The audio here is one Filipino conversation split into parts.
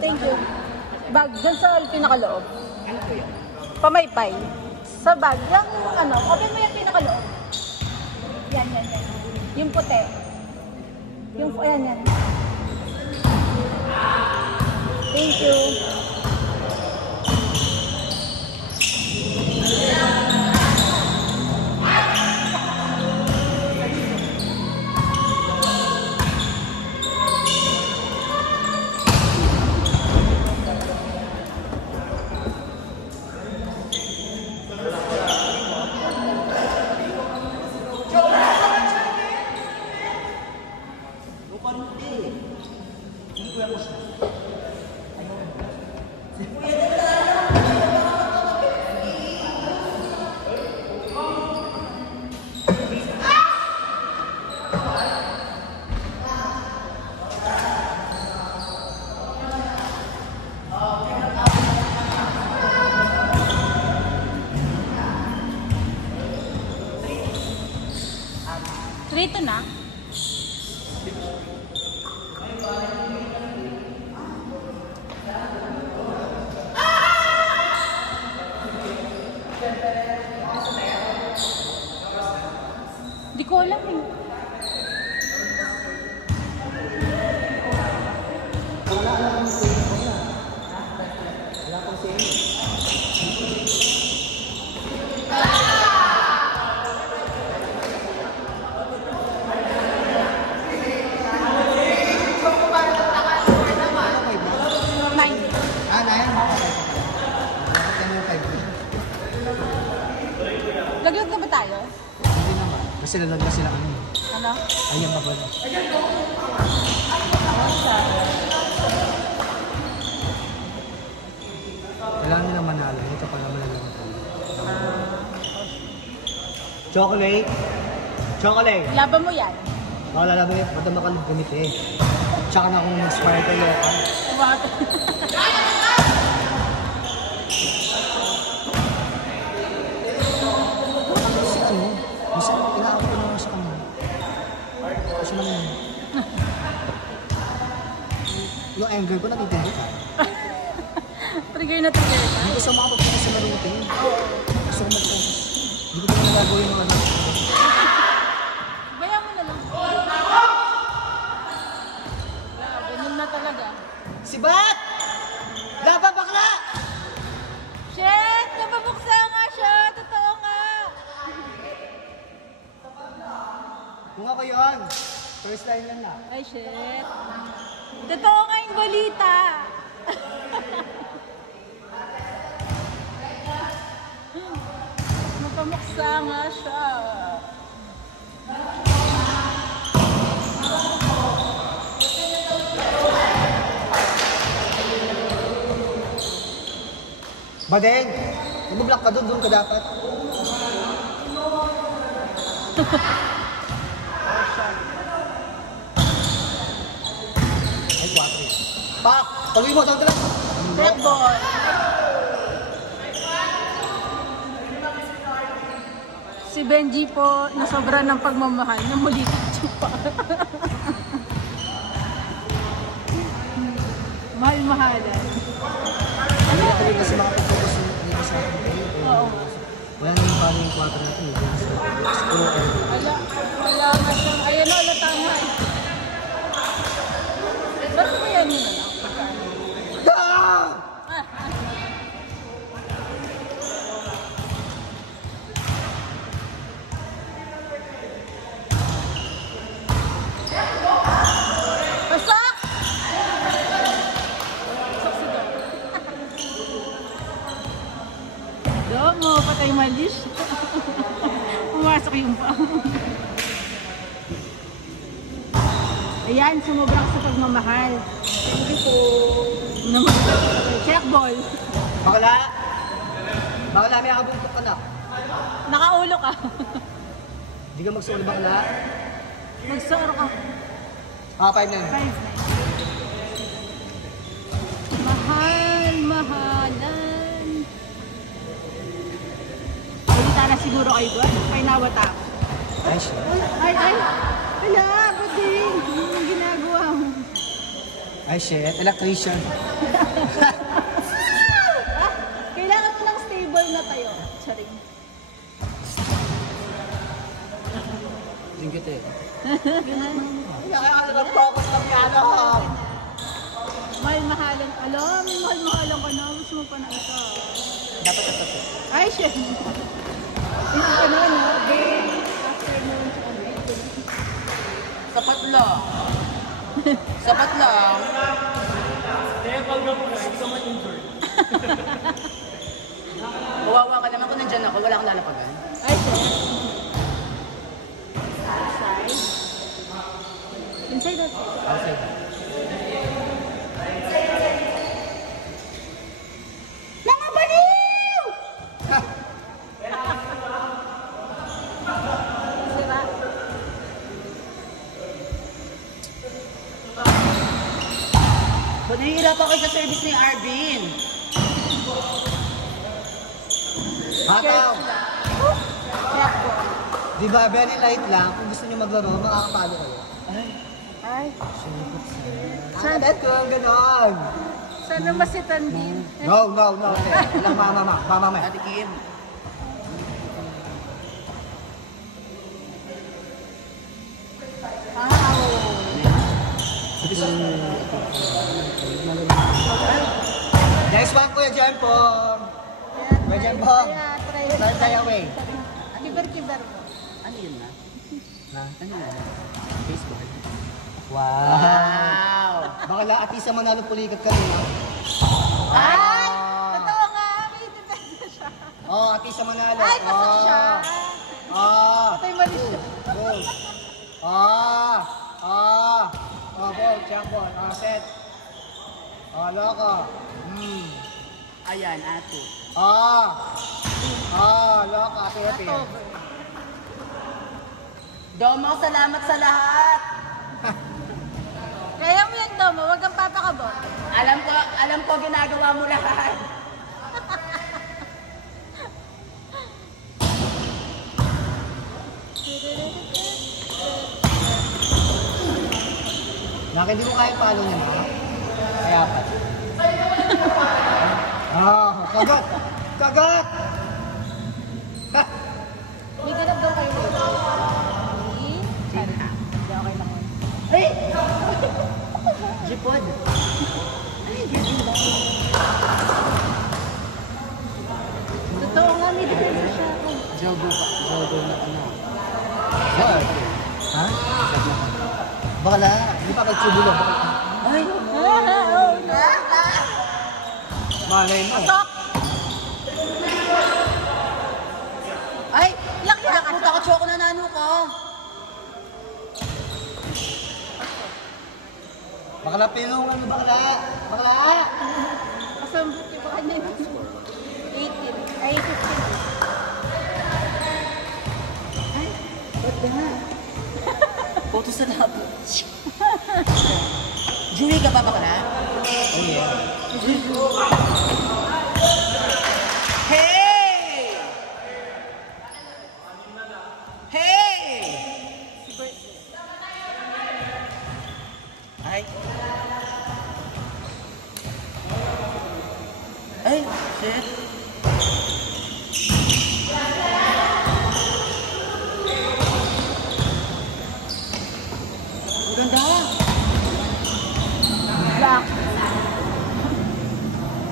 Thank you. Bag, dyan sa pinakaloob. Ano po yun? Pamaypay. Sa bag, yung ano, open mo yung pinakaloob. Yan. Yung puti. Yung, yan. Thank you. Trito na. Di ko alam eh. Laglag na ba tayo? Hindi naman. Kasi lalagla sila ano. Ano? Ayan pa ba? Kailangan nila manalo. Ito pa naman lang. Chocolate. Chocolate. Laban mo yan. Oo, lalaban yun. Madama ka gamit eh. Tsaka na akong mag-spire kayo. What? Kasi inaabot ko naman sa kanya. Kasi naman yung anger ko natitindi ka. Trigger na trigger na. Hindi ko sa makapagpapos sa marutin. Gusto ko mag-focus. Hindi ko naman nagagawin mga anak. Bayan mo na lang. Ganun na talaga. Si Bat! Laban bakla! Shit! Napabuksa nga siya! Totoo nga! Kung ako yun, first line lang na. Ay, shit. Totoo nga yung balita. Napamuksa nga siya. Badeng! Ibublock ka doon ka dapat. Ay, 4. Pak! Tuloy mo, saan ka lang? Red ball. Si Benji po, nasobra ng pagmamahal, namulitit pa. Mahal-mahalan. Hindi na talaga kasi makapag-focus dito sa akin. Oo. Wala na yung paano yung 4 natin. Puro Wala nga siyang, ayan o, tama. Ba't mo yan yun na lang? Pasak! Pasak si Dom. Dom mo, patay malis. Pumasok yung pa. Ayan, sumubra sa pagmamahal. Thank you po. Check ball. Bakla! Bakla, may nakabuntok ka na. Nakaulo ka. Hindi ka magsuol bakla. Magsoro ka. 5 na yun. 5. Mahal-mahalan. Pagkita na siguro kayo doon. Kay nawata ako. Ay, siya. Ay! Hala, ba't din? Anong ginagawa mo? Ay, shit. Electrician. Kailangan mo ng stable na tayo. Charing. Dingkit eh. Focus lang yan. Mahal-mahalan. Alam, may mahal-mahalan ka na. Gusto mo pa na ito. Dapat ito. Ay, shit. Ito ka na, no? Afternoon. Sapat lang. Sapat lang. Kaya pag mo na, gusto mo injured. Kawawa ka naman kung nandyan ako, wala kang lalapagan. Ay, shit. Inside. Inside outside. Outside. Mga baliw! Sira. Ba't nahihirapan kayo sa service ni Arvin? Hataw! Black ball. Di ba, very light lang. Kung gusto nyo maglaro, makakapalo kayo. Ay, Sana ko, ganon. sana masitan din. No. Walang mama. Ate Kim. Nice one, Kuya Jempong. Kuya Jempong. Try away. Kiber-kiber mo. Ano yun na? Na? Ano yun? Facebook. Wow. Baka laatisa manalo pulikat kanina. Ay! Totoo nga, may depensa siya. Oh, atisa manalo. Ay, pasak siya. Patay mali siya. Goal. Ball, jump ball. Set. Loko. Ayan, ate. Loko. Happy. Domo, salamat sa lahat. Kaya mo yan, Domo. Huwag kang papakabot. Alam ko ginagawa mo lahat. Nak, hindi mo kaya palo niya na. Kaya pa. Kagat! Kagat! May ganap daw kayo. Hindi, okay lang. Hey! Jipod. Totoo nga, may depensa siya. Jogo na ano. Ha? Bakala, hindi pa kagsubulo. Ay! Oh, no. Malay mo. Pasok! Ay! Laki-laki. Puta ka, Choco, nanalo ka. Bakala, pilungan mo, bakala. Bakala! Kasambot yung baka niya. 18. Ay, 15. Photo sa labo. Jury ka pa ba ka na? Oh yeah. Hey! Hey! Ay. Ay, shit. Ang ganda. Black.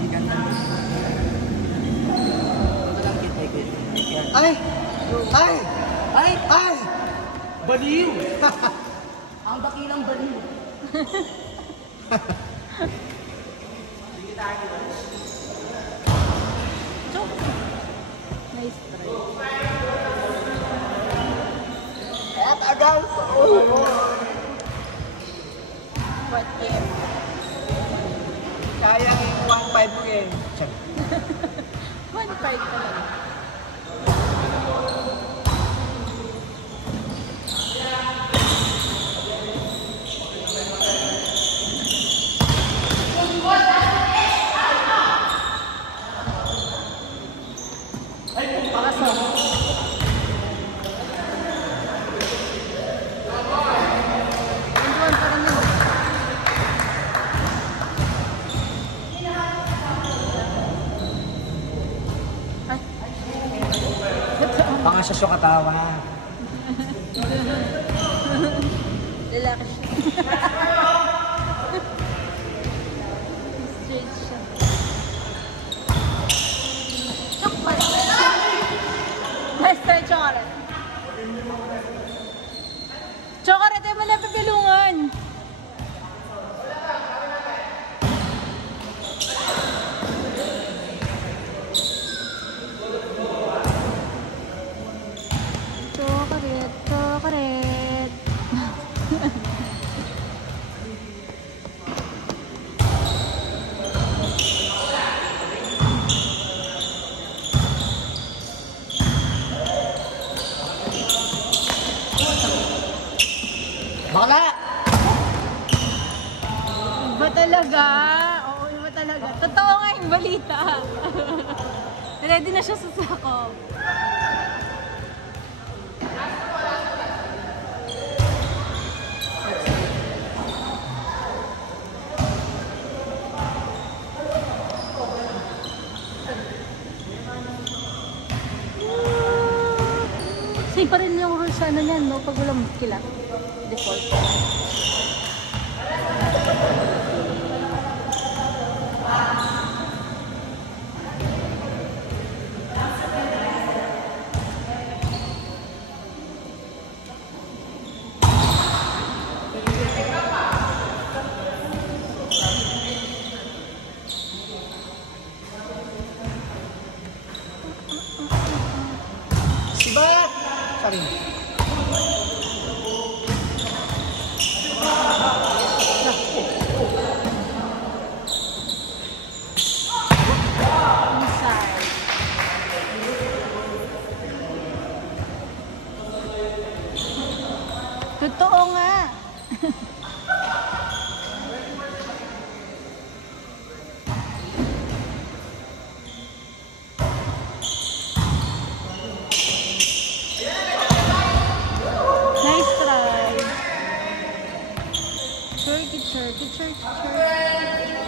Ang ganda. Ito lang kit. Ay! Ay! Ay! Ay! Baliw! Ang dakilang baliw. Nice try. At agaw! What game? Kaya yung 1-5 mo yan. Check. 1-5 talaga. siya siya katawa. Lalaki siya. Straight siya. Chocolate. Let's try chocolate. Chocolate ay mali pipilungan. Chocolate, chocolate. Bakla! Iba talaga. Oo, iba talaga. Totoo nga yung balita. Ready na siya sa sako. Same pa rin yung rules ano niyan, no? Pag walang kilat. Default. Sibat! Sorry. Inside. Totoo nga. Nice try. Churky, churky, churky, churky.